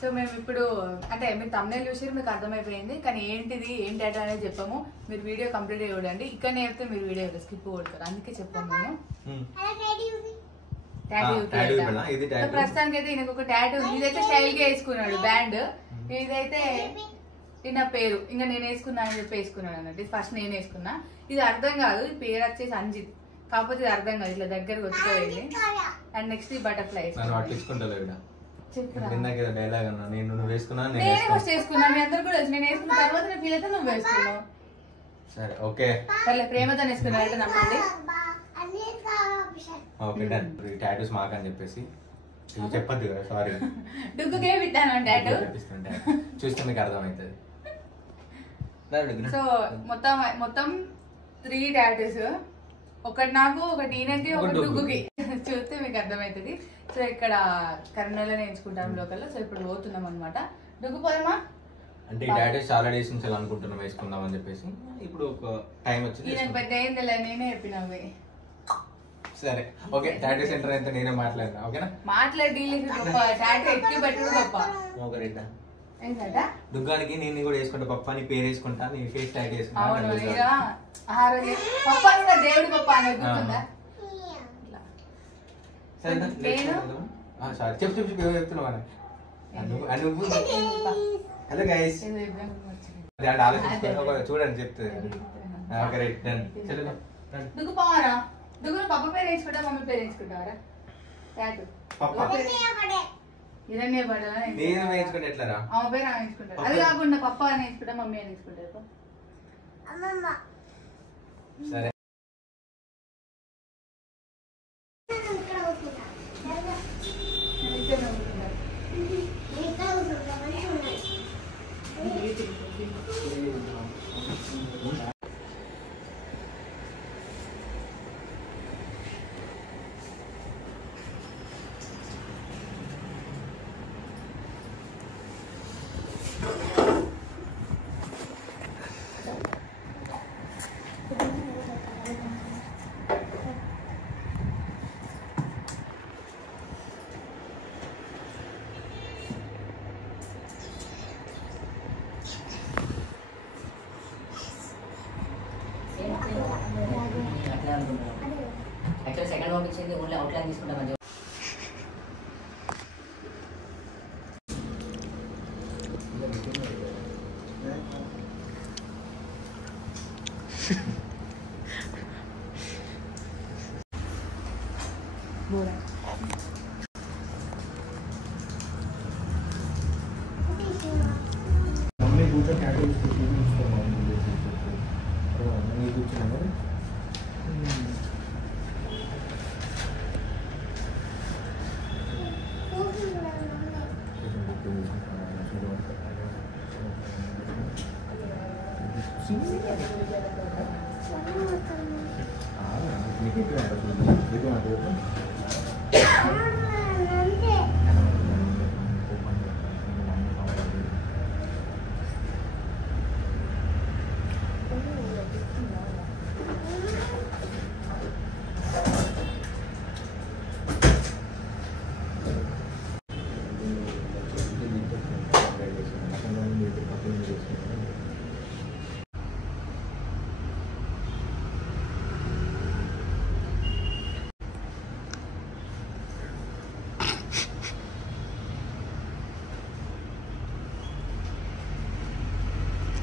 So మేము ఇప్పుడు అంటే మీరు thumbnail చూసి మీకు అర్థమైపోయింది, కానీ ఏంటిది ఏం టాటూ అనేది చెప్పాము. మీరు వీడియో కంప్లీట్ చూడండి. ఇక్కడ నేర్పితే మీరు వీడియో స్కిప్ కొడతారు, అందుకే చెప్పాము మేము. ప్రస్తుతానికి అయితే ఈయనకు ఒక టాటూ ఉంది. ఇదైతే స్టైల్ గా వేసుకున్నాడు బ్యాండ్. ఇదైతే ఈయన పేరు ఇంకా నేను వేసుకున్నా అని చెప్పి వేసుకున్నాడు అన్నట్టు. ఫస్ట్ నేను వేసుకున్నా. ఇది అర్థం కాదు, ఈ పేరు వచ్చేసి అంజిత్, కాకపోతే ఇది అర్థం కాదు. ఇట్లా దగ్గరకు వచ్చుకోవాలి. అండ్ నెక్స్ట్ ఈ బటర్ఫ్లై ప్రేమతో వేసుకున్నాడు నమ్మండి. మాకని చెప్పేసి చెప్పద్దు కదా, సారీ. డుగ్గుకే పెట్టాను టాటూ, చూస్తే మీకు అర్థమవుతుంది. సో మొత్తం 3 టాటూస్, ఒకటి నాకు, ఒకటి ఈయనకి, ఒకటి డుగ్గుకి. చూస్తే మీకు అర్థమవుతుంది. సో ఇక్కడ కరీంనగర్లో ఎంచుకుంటాం లోకల్లో. సో ఇప్పుడు పోతున్నాం అనమాట. డుగ్గు పోదామా అంటే ఈ టాటూస్ చాలా డేస్ నుంచి అనుకుంటున్నాం వేసుకుందాం అని చెప్పేసి. ఇప్పుడు ఒక టైం వచ్చింది. ఈయనకు పెద్ద ఏం తెలియదు, నేనే చెప్పినవి. సరే ఓకే, టాటూ సెంటర్ అయితే నేనే మాట్లాడినా. ఓకేనా? మాట్లాడి టాటూ ఎక్కి పెట్టడు గొప్ప. దుగ్గానికి నేను కూడా వేసుకుంటా పప్ప, నీ పేరు వేసుకుంటా, నీ ఫేస్ టాటూ వేసుకుంటా. దేవుడి గొప్ప అనేది. సారీ చెప్పు చెప్తున్నావు. హలో గైస్, ఆలోచించుకో, చూడండి చెప్తుంది. Okay right, done. దుగ్గు పోవారా? దుగ్గు పప్ప పేరు వేసుకుంటా, మమ్మీ పేరు వేసుకుంటారా? టాటూ ఇదన్నే పడాలా? నేను వేయించుకుంటే ఎట్లా? అమ్మ పేరు ఆమె వేసుకుంటారు. అది కాకుండా పప్ప అని వేసుకుంటా, మమ్మీ అని వేసుకుంటారు. సరే యాక్చువల్ సెకండ్ పంపించింది ఓన్లీ అవుట్లైన్ తీసుకుంటామని.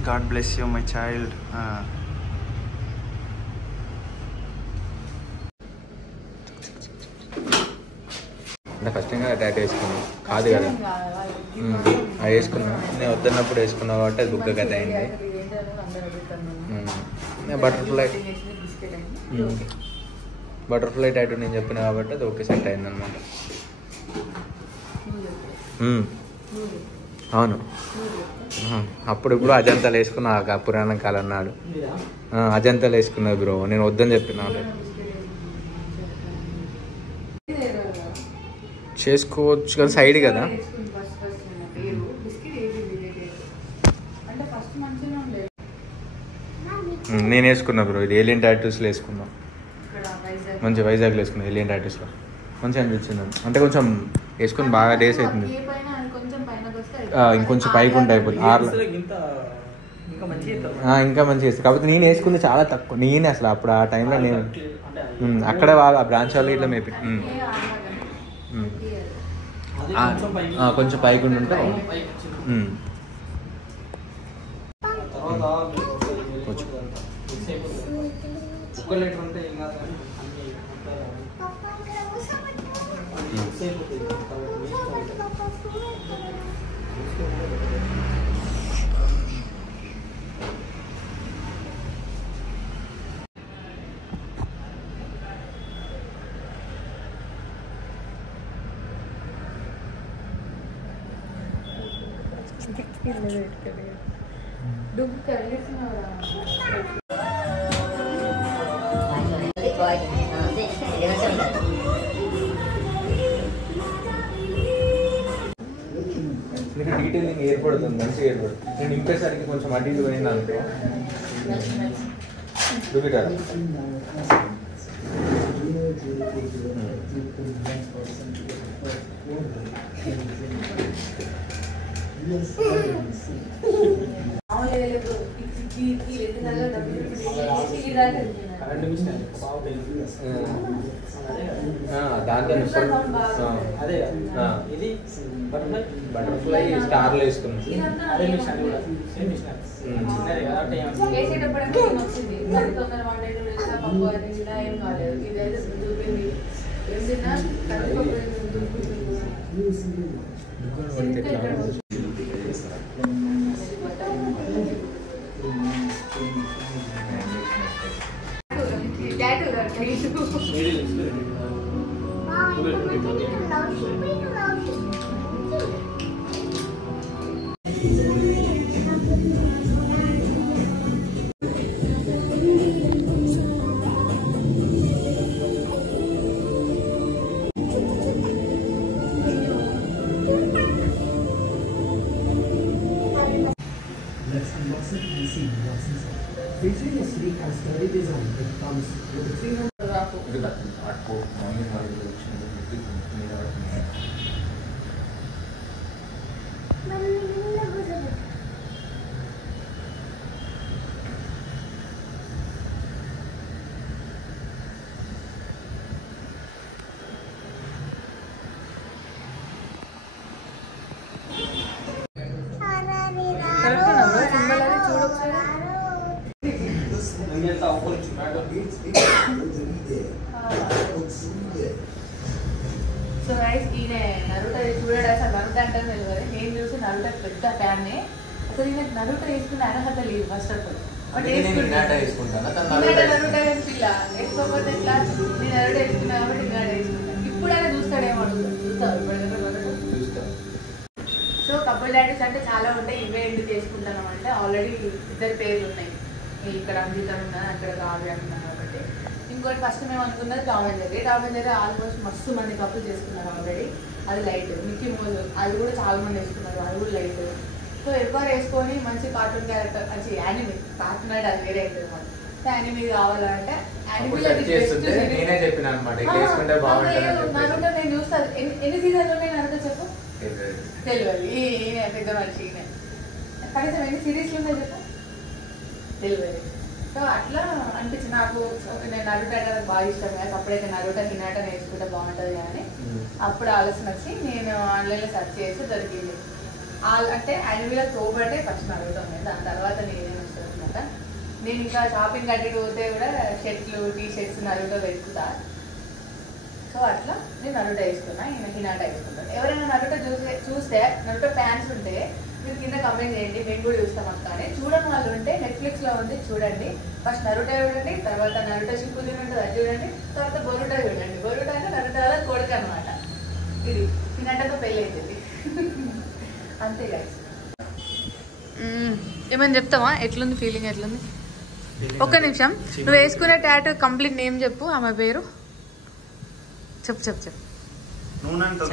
God bless you, my child. అంటే ఫస్ట్ ఇంకా టాటూ వేసుకున్నాను కాదు కదా, అది వేసుకున్నా. నేను వద్దన్నప్పుడు వేసుకున్నా కాబట్టి అది బుగ్గ కథ అయింది. బటర్ఫ్లై టాటూ నేను చెప్పిన కాబట్టి అది ఓకే సెట్ అయింది అనమాట. అవును, అప్పుడిప్పుడు అజంతాలు వేసుకున్నా, పురాణం కాలం నాడు అజంతాలు వేసుకున్నది బ్రో. నేను వద్దని చెప్పిన చేసుకోవచ్చు కదా, సైడ్ కదా. నేను వేసుకున్నా బ్రో, ఇది ఏలియన్ టాటూస్లో వేసుకున్నా. మంచి వైజాగ్లో వేసుకున్నా, ఏలియన్ టాటూస్లో మంచిగా అనిపించింది. అంటే కొంచెం వేసుకొని బాగా డేస్ అవుతుంది. ఇంకొంచెం పైకి ఉంటే అయిపోతుంది. ఇంకా మంచిగా చేస్తుంది. కాకపోతే నేను వేసుకుంది చాలా తక్కువ. నేనే అసలు అప్పుడు ఆ టైంలో నేను అక్కడ వాళ్ళు ఆ బ్రాంచ్ వాళ్ళు ఇట్లా మేపి కొంచెం పైకి ఉంటే డీటెయిలింగ్ ఏర్పడుతుంది, మంచిగా ఏర్పడుతుంది. నేను నింపేసరికి కొంచెం అడ్డీ పోయింది అనుకో చూపిటారా. బటర్ఫ్లై స్టార్లు వేసుకున్నాం. Featuring a sleek and sturdy design, it comes with a 300. So guys ఈయన నరుటో చూడాడు. అసలు నరుటో అంటే తెలియదు. నేను చూసి నరుటో పెద్ద ఫ్యాన్ని. అసలు ఈయన నరుటో వేసుకునే అర్హత లేదు ఫస్ట్ ఆఫ్ ఆల్. నరుటో పిల్ల ఎక్కువపోతే ఎట్లా? నేను నరుటో వేసుకున్నా కాబట్టి ఇంకా వేసుకుంటాను. ఇప్పుడు ఆయన చూస్తాడేమో చూస్తాడు. సో కపుల్ డాడీస్ అంటే చాలా ఉంటాయి. ఇవే ఎందుకు చేసుకుంటాను అంటే ఆల్రెడీ ఇద్దరు పేర్లు ఉన్నాయి. ఇక్కడ అంజిత ఉన్నా, అక్కడ కావ్య ఉన్నా కాబట్టి. ఇంకోటి ఫస్ట్ మేము అనుకున్నది Tom and Jerry. Tom and Jerry almost మస్తు మంది కపుల్ చేసుకున్నారు ఆల్రెడీ. అది లైట్. మిక్కీ మౌస్ అది కూడా చాలా మంది వేసుకున్నారు, అది కూడా లైట్. సో ఎవరు వేసుకొని మంచి కార్టూన్ క్యారెక్టర్, మంచి యానిమే కార్టూన్ అంటే అది వేరే అవుతుంది అనమాట. సో యానిమే కావాలంటే నరుటో నేను చూస్తాను. ఎన్ని సీజన్లు ఉన్నాయి నరుటో చెప్పు? తెలియదు. ఈయన పెద్ద మనిషి. ఈయన కనీసం ఎన్ని సిరీస్లు ఉన్నాయి చెప్పు? తెలియదు. సో అట్లా అనిపించింది నాకు. నేను నరుటో అంటే బాగా ఇష్టం కదా, అప్పుడైతే నరుటో హినాటో నేర్చుకుంటే బాగుంటుంది కానీ అప్పుడు ఆలోచన వచ్చి నేను ఆన్లైన్లో సెర్చ్ చేసి దొరికింది. అంటే యానిమేలో తోబట్టే ఫస్ట్ నరుటో ఉంది. దాని తర్వాత నేనేం వస్తుంది అనమాట. నేను ఇంకా షాపింగ్ అడ్డకి పోతే కూడా షర్ట్లు, టీ షర్ట్స్ నరుటో వెతుకుతా. సో అట్లా నేను నరుటో వేసుకున్నా, ఈయన హినాటో వేసుకుంటాను. ఎవరైనా నరుటో చూస్తే నరుటో ఫ్యాన్స్ ఉంటే మీరు కింద కమెంట్ చేయండి, మేము కూడా చూస్తాం అక్క అని. చూడని వాళ్ళు ఉంటే నెట్ఫ్లిక్స్లో ఉంది, చూడండి. ఫస్ట్ నరుటో చూడండి, తర్వాత నరుటో షిప్పుజన్ ఉంటుంది అది చూడండి, తర్వాత బొరుటో చూడండి. బొరుటో అంటే నరుటో వాళ్ళ కొడుకు అనమాట. ఇది హినాటోతో పెళ్ళి అవుతుంది. అంతే గైస్. ఏమని చెప్తావా? ఎట్లుంది ఫీలింగ్? ఎట్లుంది? ఒక్క నిమిషం. నువ్వు వేసుకునే టాటూ కంప్లీట్ నేమ్ చెప్పు. ఆమె పేరు చెప్పు చెప్పు చెప్పు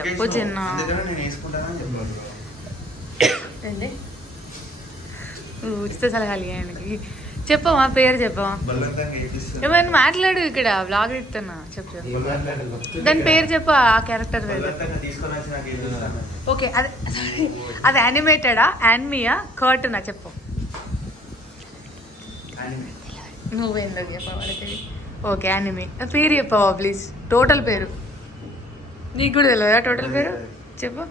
చెప్పు చిన్న. ఏంటి ఉచిత సలహాలు ఆయనకి. చెప్పవా పేరు చెప్పవా ఏమైనా మాట్లాడు ఇక్కడ బ్లాగ్ ఇస్తున్నా చెప్పు దాని పేరు చెప్పు ఆ క్యారెక్టర్ పేరు ఓకే అది యానిమేటెడా యానిమియా కార్టూనా చెప్పు నువ్వేందో చెప్పవా వాళ్ళకి ఓకే యానిమే పేరు చెప్పవా ప్లీజ్ టోటల్ పేరు నీకు కూడా తెలియదా టోటల్ పేరు చెప్పు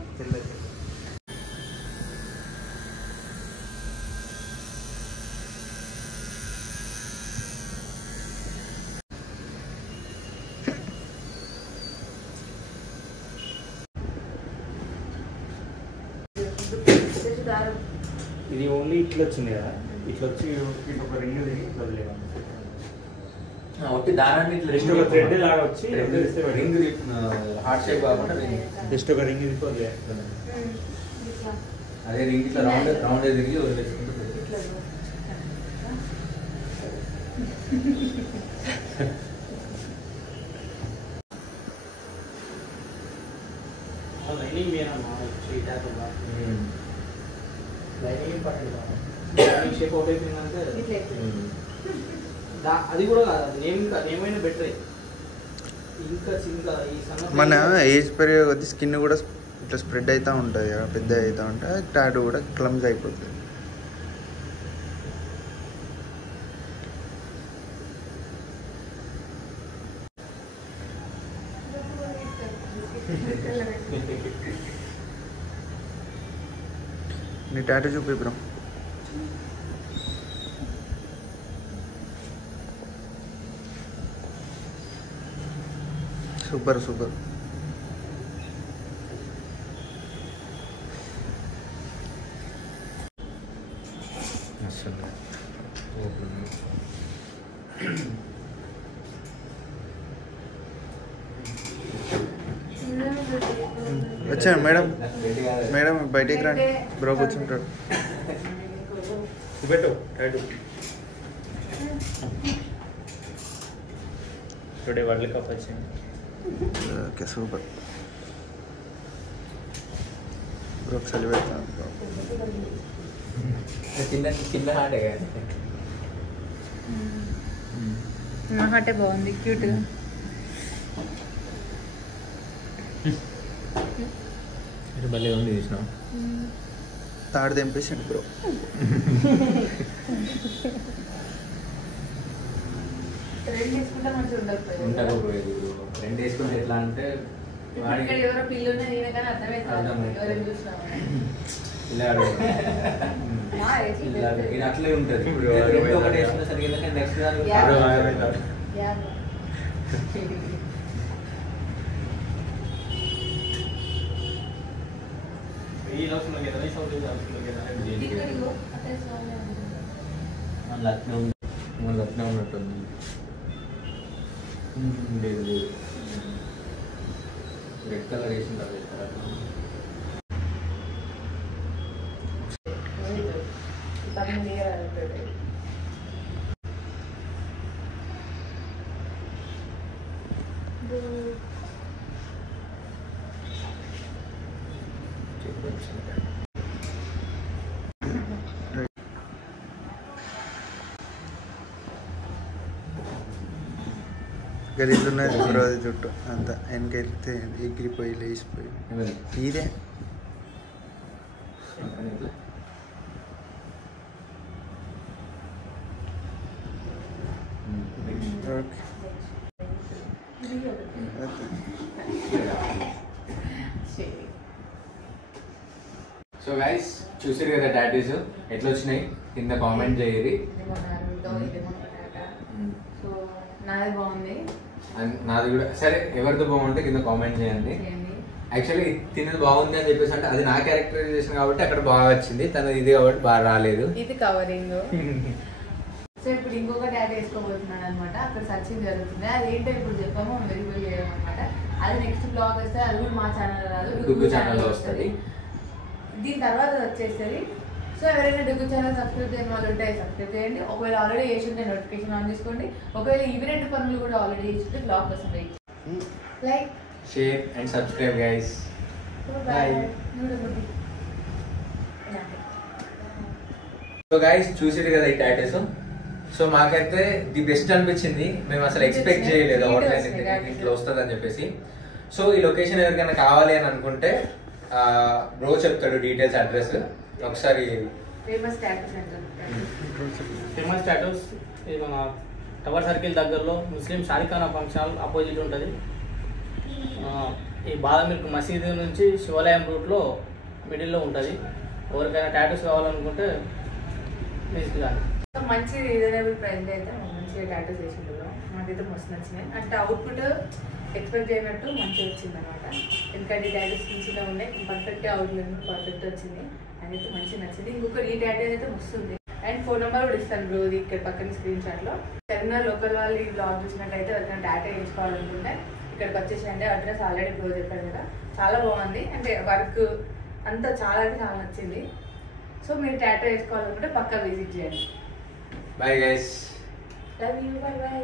ఇది ఓన్లీ ఇట్లా వచ్చింది కదా ఇట్లా వచ్చి ఇట్లా ఒక రింగ్ ఇట్లా వదిలేము ఒకటి దారాన్ని జస్ట్ ఒక థ్రెడ్ లాగా వచ్చి రింగ్ హార్ట్ షేప్ కాకుండా జస్ట్ ఒక రింగ్ ఇది అదే రింగ్ ఇట్లా రౌండ్ తిరిగి వదిలేసుకుంటూ లైనింగ్ మీనమ్మా lining important lining shape out అయిపోయిందంటే అది కూడా నేమైనా బెటర్ ఇంకా ఈ మన ఏజ్ పెరిగే కొద్ది స్కిన్ కూడా ఇట్లా స్ప్రెడ్ అవుతూ ఉంటుంది కదా పెద్ద అవుతూ ఉంటుంది టాటూ కూడా క్లమ్స్ అయిపోతుంది నీ టాటూ చూపి బ్రో సూపర్ సూపర్ వచ్చాను మేడం మేడం బయటికి రండి బ్రో కూర్చుంటాడు పెట్టు టాటూ టుడే వరల్డ్ కప్ వచ్చింది ఓకే సూపర్ బ్రో ఒకసారి పెడతాను బ్రో చిన్న హార్టే కదా నా హార్టే బాగుంది క్యూట్గా భలే ఉంది చూసినా తాడు తెంపేసాడు బ్రో ఉండకపోయేది రెండు వేసుకుంటే ఎట్లా అంటే ఎవరో పిల్లలు కానీ అర్థమైంది ఇది అట్లే ఉంటుంది ఒకటి వేసుకున్న సరిగ్గా నెక్స్ట్ లక్నో ఉన్నట్టుంది లేదు లేదు రెడ్ కలర్ వేసిన గలీజ్ ఉన్నది బ్రో అది చుట్టూ అంతా వెనకెళ్తే ఎగిరిపోయి లేచిపోయి ఇదే సో గైస్ చూసారు కదా టాటూస్ ఎట్లా వచ్చినాయి కింద కామెంట్ చేయరు. సో నాది బాగుంది, నాది కూడా. సరే ఎవరితో బాగుంటే కింద కామెంట్ చేయండి. యాక్చువల్లీ తిన్నది బాగుంది అని చెప్పేసి అంటే అది నా క్యారెక్టరైజేషన్ కాబట్టి అక్కడ బాగా వచ్చింది, తనది ఇది కాబట్టి బాగా రాలేదు. ఇది కవరింగ్. సో ఇప్పుడు ఇంకొక టాటూ వేసుకోబోతున్నాడు అనమాట. అక్కడ సర్చింగ్ జరుగుతుంది, అది ఏంటో ఇప్పుడు చెప్పాము వెరిఫై చేయడం అనమాట. అది నెక్స్ట్ బ్లాగ్ వస్తే అది కూడా మా ఛానల్ రాదు, డుగ్గు ఛానల్లో వస్తుంది. దీని తర్వాత వచ్చేస్తుంది. సో ఎవరైనా డుగ్గు ఛానల్ సబ్స్క్రైబ్ చేయని వాళ్ళు ఉంటే సబ్స్క్రైబ్ చేయండి. ఒకవేళ ఆల్రెడీ చేసి ఉంటే నోటిఫికేషన్ ఆన్ చేసుకోండి. ఒకవేళ ఇవి రెండు పనులు కూడా ఆల్రెడీ చేసి ఉంటే బ్లాగ్ వస్తుంది. Like, share and subscribe guys. Bye. So guys చూసారు కదా ఈ టాటూస్. సో మాకైతే ది బెస్ట్ అనిపించింది. మేము అసలు ఎక్స్పెక్ట్ చేయలేదు అవుట్లైన్ ఇట్లా వస్తుంది అని చెప్పేసి. సో ఈ లొకేషన్ ఎవరికైనా కావాలి అని అనుకుంటే బ్రో చెప్తాడు డీటెయిల్స్, అడ్రస్ ఒకసారి. Famous tattoo centre. Famous tattoos ఇది మన టవర్ సర్కిల్ దగ్గరలో ముస్లిం షారిఖానా ఫంక్షన్ హాల్ అపోజిట్ ఉంటుంది. ఈ బాదమిల్క్ మసీదు నుంచి శివాలయం రూట్లో మిడిల్లో ఉంటుంది. ఎవరికైనా టాటూస్ కావాలనుకుంటే ప్లీజ్ కానీ. మంచి రీజనబుల్ ప్రైస్ అయితే మంచిగా టాటూస్ చేసిండ్రు. మాకైతే మస్తు నచ్చినాయి. అంటే అవుట్పుట్ ఎక్స్పెక్ట్ చేయనట్టు మంచిగా వచ్చింది అనమాట. ఎందుకంటే టాటూస్ మంచిగా ఉన్నాయి, పర్ఫెక్ట్ అవుట్లైన్ పర్ఫెక్ట్ వచ్చింది. అదైతే మంచిగా నచ్చింది. ఇంకొకటి ఈ టాటూ అయితే వస్తుంది. అండ్ ఫోన్ నెంబర్ కూడా ఇస్తాను బ్రో, ఇక్కడ పక్కన స్క్రీన్ షాట్ లో. కరీంనగర్ లోకల్ వాళ్ళు ఈ బ్లాగ్ చూసినట్టయితే ఎవరికైనా టాటూ వేయించుకోవాలనుకుంటే ఇక్కడికి వచ్చేసండి. అడ్రస్ ఆల్రెడీ బ్రో చెప్పారు కదా, చాలా బాగుంది. అంటే వర్క్ అంతా చాలా అంటే చాలా నచ్చింది. సో మీరు టాటూ వేసుకోవాలనుకుంటే పక్కా విజిట్ చేయండి. Bye guys. Love you. By by.